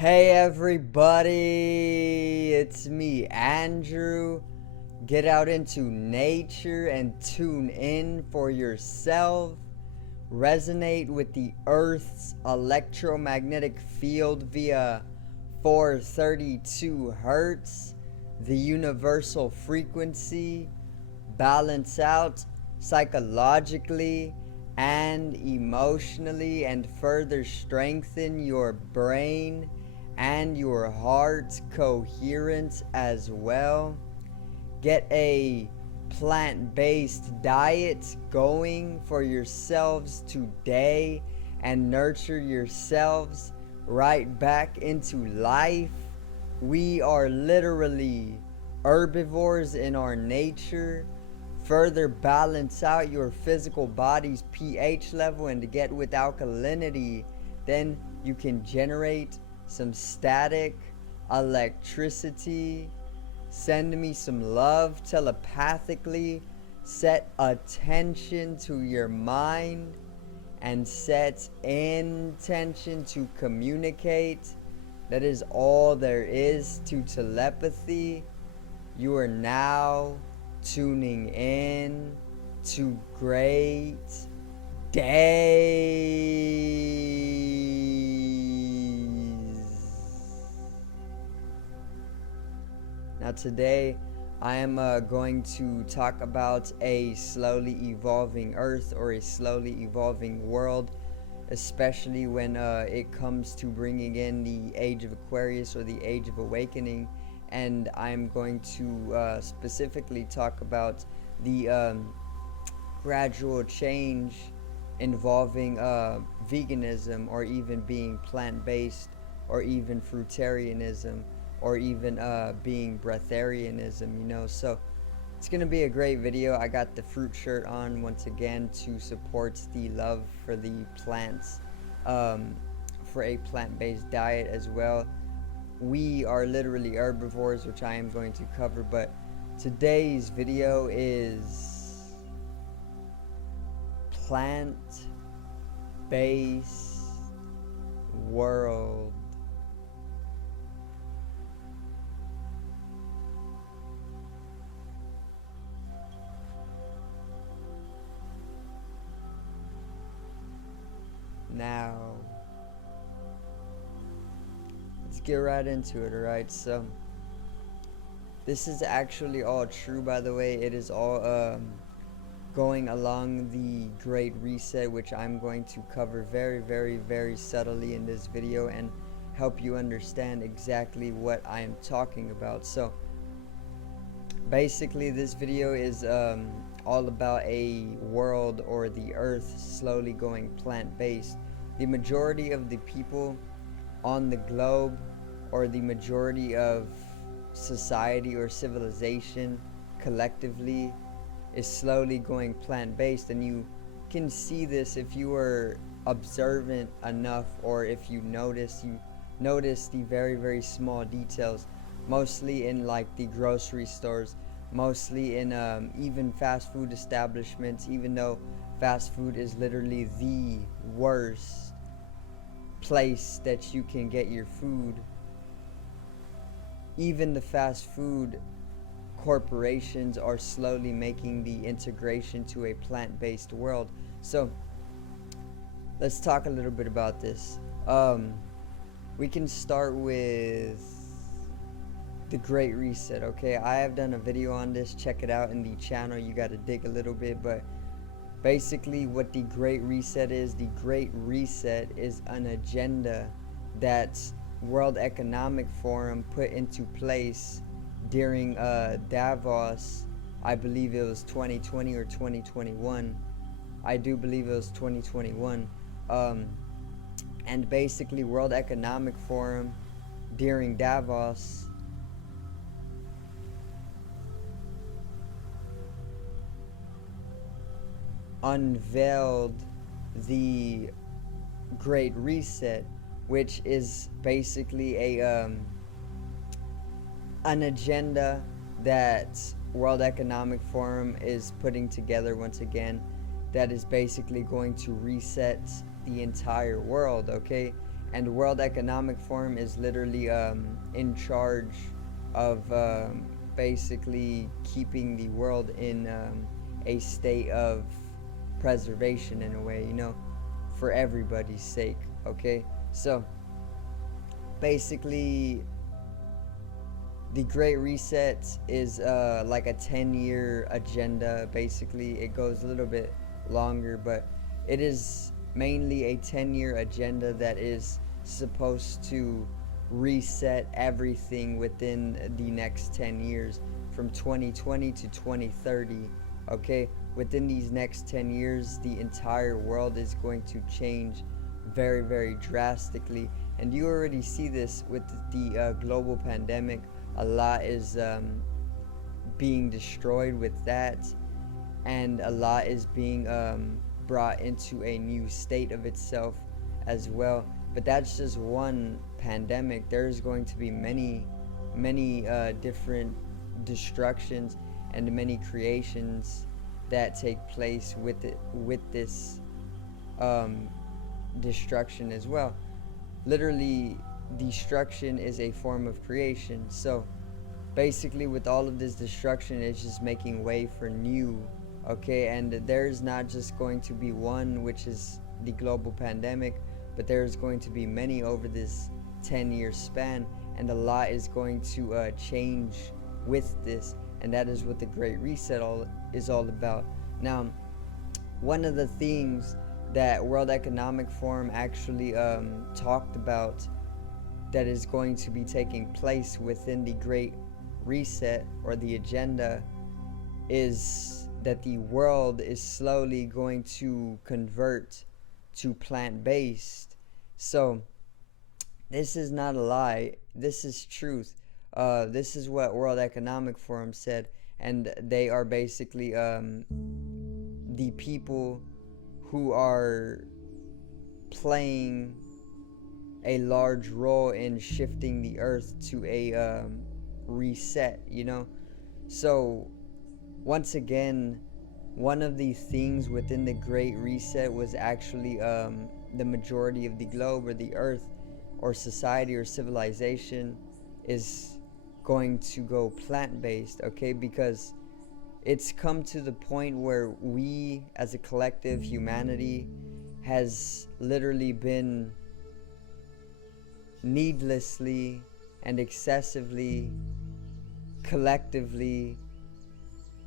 Hey everybody, it's me, Andrew. Get out into nature and tune in for yourself. Resonate with the Earth's electromagnetic field via 432 hertz, the universal frequency. Balance out psychologically and emotionally, and further strengthen your brain and your heart coherence as well. Get a plant-based diet going for yourselves today and nurture yourselves right back into life. We are literally herbivores in our nature. Further balance out your physical body's pH level, and to get with alkalinity, then you can generate some static electricity. Send me some love telepathically. Set attention to your mind and set intention to communicate. That is all there is to telepathy. You are now tuning in to great days. Now today I am going to talk about a slowly evolving Earth, or a slowly evolving world, especially when it comes to bringing in the Age of Aquarius, or the Age of Awakening. And I'm going to specifically talk about the gradual change involving veganism, or even being plant-based, or even fruitarianism, or even being breatharianism. So it's gonna be a great video. I got the fruit shirt on once again to support the love for the plants, for a plant-based diet as well. We are literally herbivores, which I am going to cover, but today's video is plant-based world. Now, let's get right into it, alright? So, this is actually all true, by the way. It is all going along the Great Reset, which I'm going to cover very, very, very subtly in this video and help you understand exactly what I am talking about. So, basically, this video is all about a world, or the Earth, slowly going plant-based. The majority of the people on the globe, or the majority of society or civilization collectively, is slowly going plant-based. And you can see this if you are observant enough, or if you notice the very, very small details, mostly in like the grocery stores, mostly in even fast food establishments, even though fast food is literally the worst place that you can get your food. Even the fast food corporations are slowly making the integration to a plant-based world. So let's talk a little bit about this. We can start with the Great Reset. Okay, I have done a video on this. Check it out in the channel. You got to dig a little bit, but basically what the Great Reset is, the Great Reset is an agenda that World Economic Forum put into place during Davos. I believe it was 2020 or 2021. I do believe it was 2021. And basically World Economic Forum during Davos unveiled the Great Reset, which is basically a an agenda that World Economic Forum is putting together once again, that is basically going to reset the entire world, okay? And World Economic Forum is literally in charge of basically keeping the world in a state of preservation in a way, for everybody's sake. Okay, so basically the Great Reset is like a 10-year agenda. Basically, it goes a little bit longer, but it is mainly a 10-year agenda that is supposed to reset everything within the next 10 years from 2020 to 2030. Okay, within these next 10 years, the entire world is going to change very, very drastically. And you already see this with the global pandemic. A lot is being destroyed with that, and a lot is being brought into a new state of itself as well. But that's just one pandemic. There's going to be many different destructions and many creations that take place with this destruction as well. Literally, destruction is a form of creation. So basically, with all of this destruction, it's just making way for new. Okay, and there's not just going to be one, which is the global pandemic, but there's going to be many over this 10-year span, and a lot is going to change with this, and that is what the Great Reset is all about. Now, one of the things that World Economic Forum actually talked about that is going to be taking place within the Great Reset, or the agenda, is that the world is slowly going to convert to plant-based. So this is not a lie, this is truth. This is what World Economic Forum said, and they are basically the people who are playing a large role in shifting the earth to a reset, So once again, one of the things within the Great Reset was actually the majority of the globe, or the earth, or society, or civilization is going to go plant-based, okay? Because it's come to the point where we as a collective humanity has literally been needlessly and excessively collectively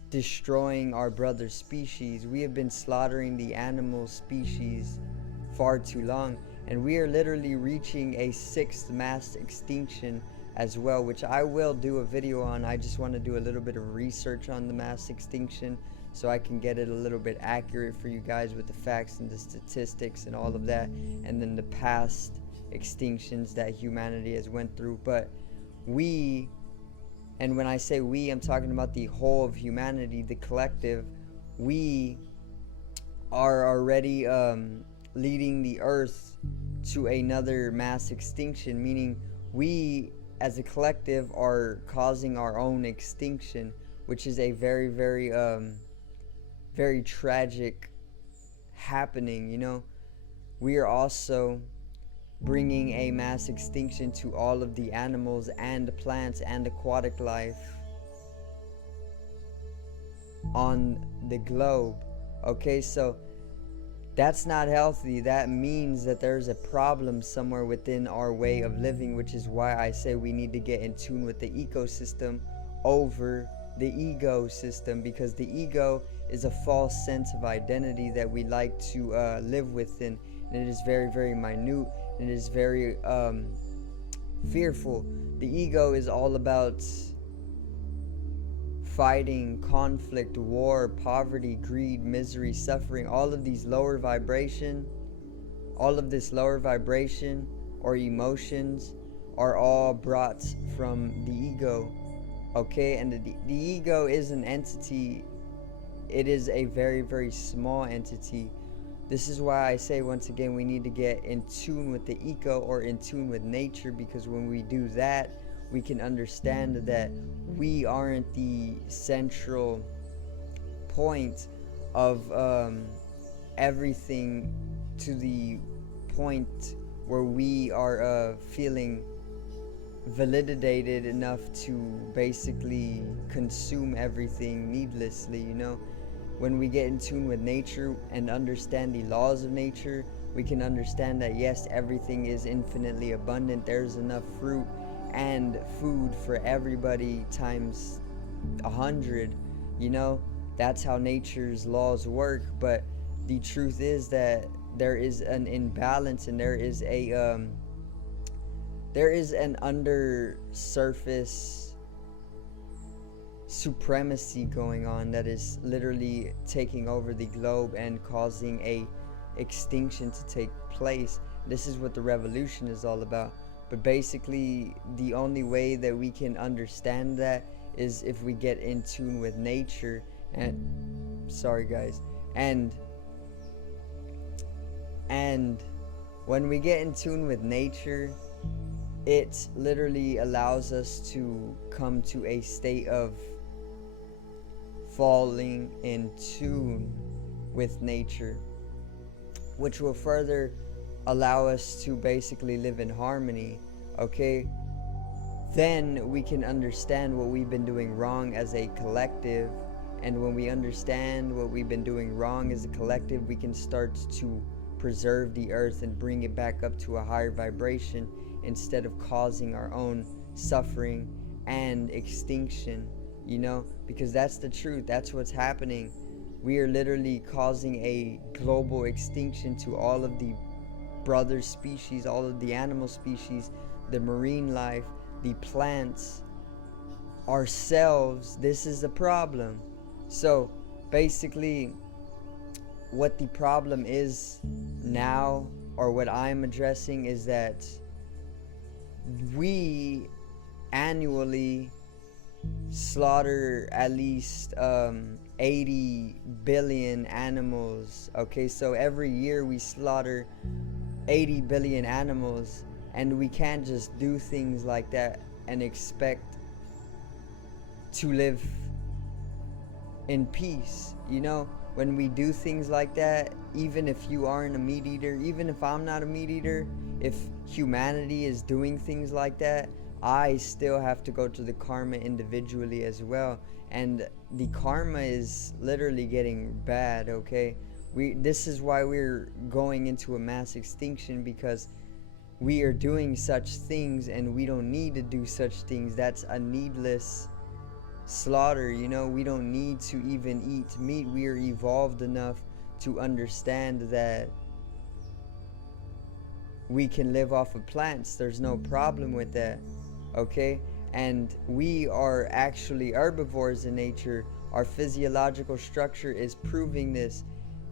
destroying our brother species. We have been slaughtering the animal species far too long, and we are literally reaching a 6th mass extinction as well, which I will do a video on. I just want to do a little bit of research on the mass extinction so I can get it a little bit accurate for you guys with the facts and the statistics and all of that, and then the past extinctions that humanity has went through. But we, and when I say we, I'm talking about the whole of humanity, the collective, we are already leading the earth to another mass extinction, meaning we as a collective are causing our own extinction, which is a very, very very tragic happening. We are also bringing a mass extinction to all of the animals and plants and aquatic life on the globe. Okay, so that's not healthy. That means that there's a problem somewhere within our way of living, which is why I say we need to get in tune with the ecosystem over the ego system, because the ego is a false sense of identity that we like to live within, and it is very, very minute, and it is very fearful. The ego is all about fighting, conflict, war, poverty, greed, misery, suffering. All of these lower vibration, all of this lower vibration or emotions are all brought from the ego. Okay, and the ego is an entity. It is a very, very small entity. This is why I say, once again, we need to get in tune with the eco, or in tune with nature, because when we do that, we can understand that we aren't the central point of everything, to the point where we are feeling validated enough to basically consume everything needlessly, you know. When we get in tune with nature and understand the laws of nature, we can understand that yes, everything is infinitely abundant. There's enough fruit and food for everybody times 100, you know. That's how nature's laws work. But the truth is that there is an imbalance, and there is an under surface supremacy going on that is literally taking over the globe and causing a extinction to take place. This is what the revolution is all about. But basically, the only way that we can understand that is if we get in tune with nature. And sorry guys, and when we get in tune with nature, it literally allows us to come to a state of falling in tune with nature, which will further allow us to basically live in harmony. Okay, then we can understand what we've been doing wrong as a collective. And when we understand what we've been doing wrong as a collective, we can start to preserve the earth and bring it back up to a higher vibration, instead of causing our own suffering and extinction, you know. Because that's the truth, that's what's happening. We are literally causing a global extinction to all of the brother species, all of the animal species, the marine life, the plants, ourselves. This is the problem. So basically, what the problem is now, or what I'm addressing, is that we annually slaughter at least 80 billion animals. Okay, so every year we slaughter 80 billion animals, and we can't just do things like that and expect to live in peace, you know. When we do things like that, even if you aren't a meat eater, even if I'm not a meat eater, if humanity is doing things like that, I still have to go to the karma individually as well. And the karma is literally getting bad, okay? This is why we're going into a mass extinction, because we are doing such things and we don't need to do such things. That's a needless slaughter, you know. We don't need to even eat meat. We are evolved enough to understand that we can live off of plants. There's no problem with that, okay? And we are actually herbivores in nature. Our physiological structure is proving this.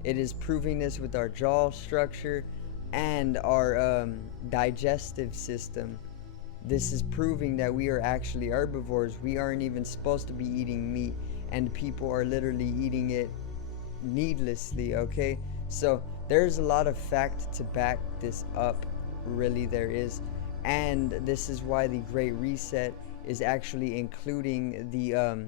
It is proving this with our jaw structure and our digestive system. This is proving that we are actually herbivores. We aren't even supposed to be eating meat, and people are literally eating it needlessly, okay? So there's a lot of fact to back this up, really there is. And this is why the Great Reset is actually including the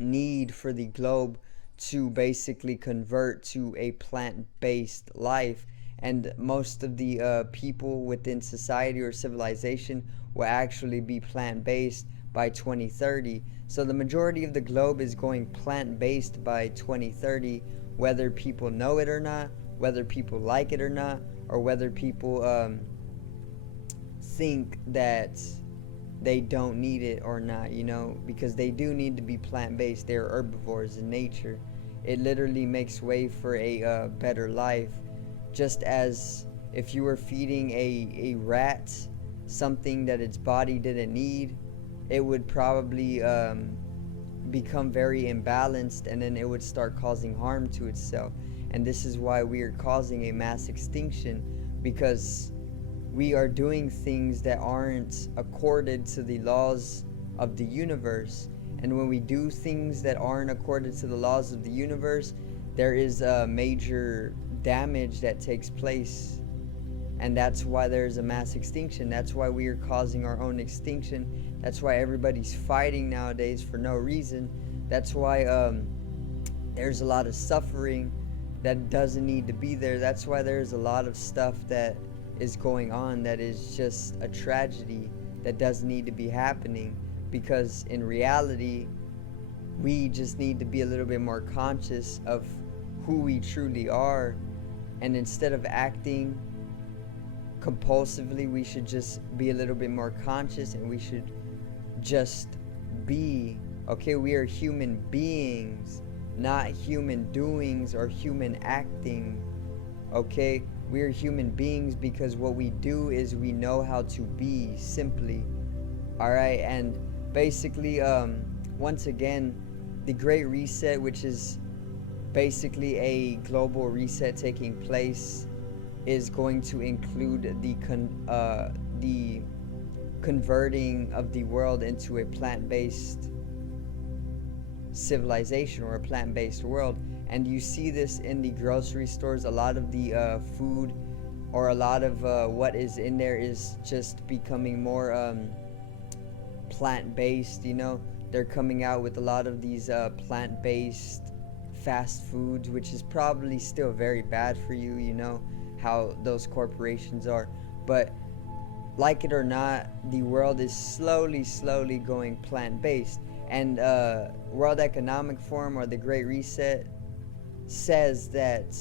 need for the globe to basically convert to a plant-based life. And most of the people within society or civilization will actually be plant-based by 2030. So the majority of the globe is going plant-based by 2030, whether people know it or not, whether people like it or not, or whether people think that they don't need it or not, you know, because they do need to be plant-based. They're herbivores in nature. It literally makes way for a better life. Just as if you were feeding a rat something that its body didn't need, it would probably become very imbalanced, and then it would start causing harm to itself. And this is why we are causing a mass extinction, because we are doing things that aren't accorded to the laws of the universe. And when we do things that aren't accorded to the laws of the universe, there is a major damage that takes place. And that's why there's a mass extinction. That's why we are causing our own extinction. That's why everybody's fighting nowadays for no reason. That's why there's a lot of suffering that doesn't need to be there. That's why there's a lot of stuff that is going on that is just a tragedy that doesn't need to be happening, because in reality we just need to be a little bit more conscious of who we truly are, and instead of acting compulsively, we should just be a little bit more conscious, and we should just be. Okay, we are human beings, not human doings or human acting. Okay, we are human beings because what we do is we know how to be simply. All right, and basically, once again, the Great Reset, which is basically a global reset taking place, is going to include the converting of the world into a plant-based civilization, or a plant-based world. And you see this in the grocery stores. A lot of the food, or a lot of what is in there, is just becoming more plant-based. You know, they're coming out with a lot of these plant-based fast foods, which is probably still very bad for you. You know how those corporations are, but like it or not, the world is slowly going plant-based. And World Economic Forum, or the Great Reset, says that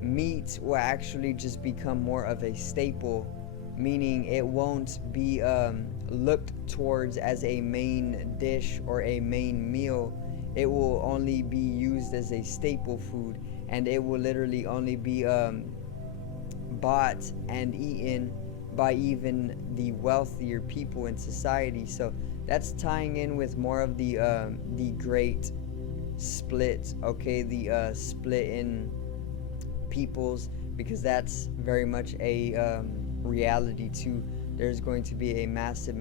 meat will actually just become more of a staple, meaning it won't be looked towards as a main dish or a main meal. It will only be used as a staple food, and it will literally only be bought and eaten by even the wealthier people in society. So that's tying in with more of the great split, okay, the split in peoples, because that's very much a reality too. There's going to be a massive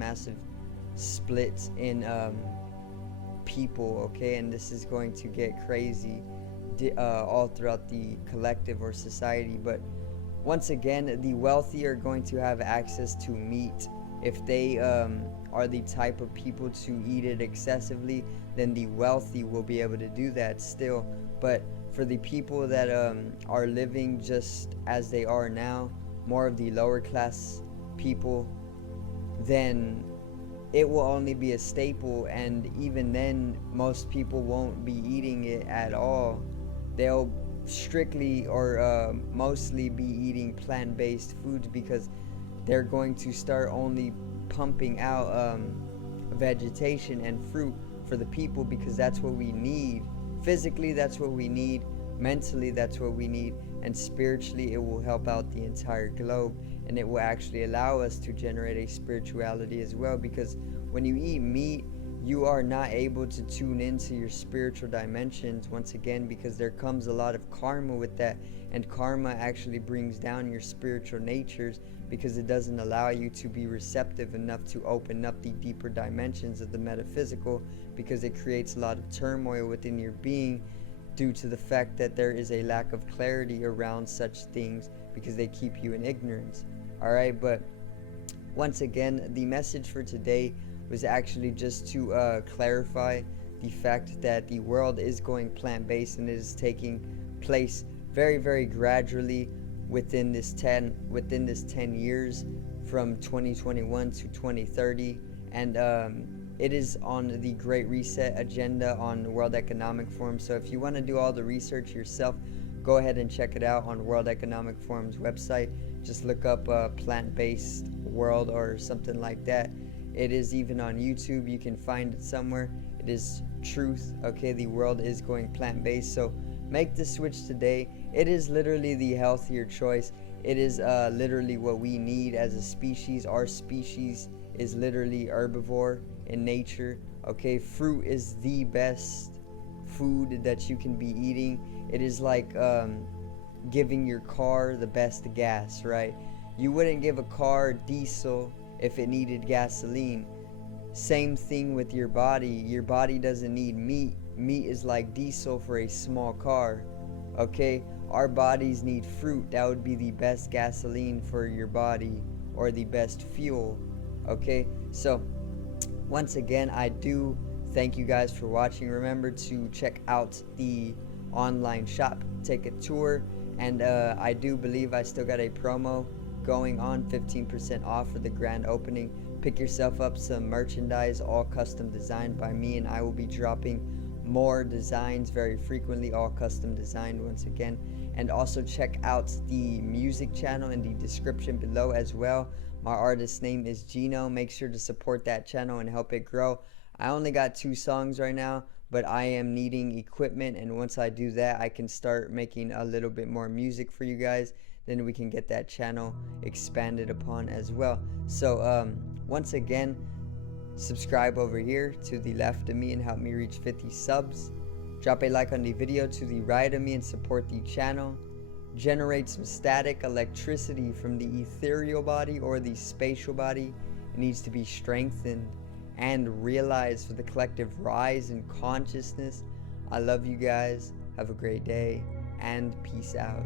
split in people, okay, and this is going to get crazy all throughout the collective or society. But once again, the wealthy are going to have access to meat. If they are the type of people to eat it excessively, then the wealthy will be able to do that still. But for the people that are living just as they are now, more of the lower class people, then it will only be a staple, and even then most people won't be eating it at all. They'll strictly or mostly be eating plant-based foods, because they're going to start only pumping out vegetation and fruit for the people, because that's what we need. Physically, that's what we need. Mentally, that's what we need. And spiritually, it will help out the entire globe, and it will actually allow us to generate a spirituality as well, because when you eat meat, you are not able to tune into your spiritual dimensions, once again, because there comes a lot of karma with that, and karma actually brings down your spiritual natures, because it doesn't allow you to be receptive enough to open up the deeper dimensions of the metaphysical, because it creates a lot of turmoil within your being due to the fact that there is a lack of clarity around such things, because they keep you in ignorance. Alright, but once again, the message for today was actually just to clarify the fact that the world is going plant-based, and it is taking place very gradually within this 10 years, from 2021 to 2030. And it is on the Great Reset agenda on the World Economic Forum. So if you want to do all the research yourself, go ahead and check it out on World Economic Forum's website. Just look up plant-based world or something like that. It is even on YouTube. You can find it somewhere. It is truth. Okay, the world is going plant-based. So make the switch today. It is literally the healthier choice. It is literally what we need as a species. Our species is literally herbivore in nature. Okay, fruit is the best food that you can be eating. It is like giving your car the best gas, right? You wouldn't give a car diesel if it needed gasoline. Same thing with your body. Your body doesn't need meat. Meat is like diesel for a small car. Okay, our bodies need fruit. That would be the best gasoline for your body, or the best fuel. Okay, so once again, I do thank you guys for watching. Remember to check out the online shop, take a tour, And I do believe I still got a promo going on, 15% off for the grand opening. Pick yourself up some merchandise, all custom designed by me, and I will be dropping more designs very frequently, all custom designed once again. And also check out the music channel in the description below as well. My artist name is Gino. Make sure to support that channel and help it grow. I only got 2 songs right now, but I am needing equipment, and once I do that, I can start making a little bit more music for you guys. Then we can get that channel expanded upon as well. So once again, subscribe over here to the left of me and help me reach 50 subs. Drop a like on the video to the right of me and support the channel. Generate some static electricity from the ethereal body or the spatial body. It needs to be strengthened and realized for the collective rise in consciousness. I love you guys. Have a great day and peace out.